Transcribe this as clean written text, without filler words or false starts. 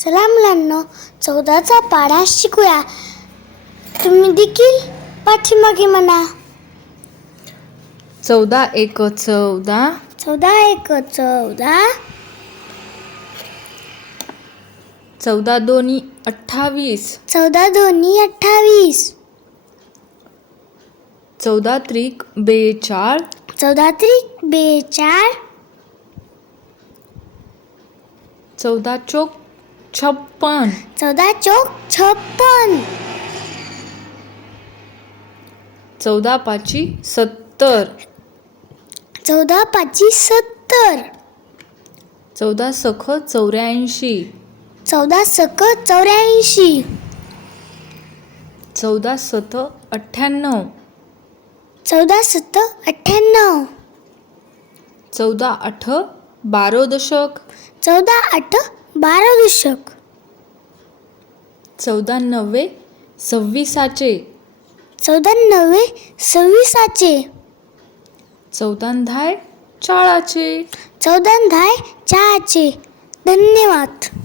चला मुलांनो, 14चा पाढा शिकूया. तुम्ही देखील पाठीमागे म्हणा. 14 एक 14, 14 एक 14, 14 दोन्ही 28, 14 दोन्ही 28, 14 त्रिक 42, 14 त्रिक 42, 14 चौक 56, 14 चौक 56, 14 पाची 70, 14 पाची 70, 14 सख 84, 14 सक 84, 14 सत 98, 14 सत 98, 14 आठ 12 दशक, 14 आठ 12 दशक, 14 नव्वे 26, 14 नव्वे 26, 14 धाय 4, 14 10 4. धन्यवाद.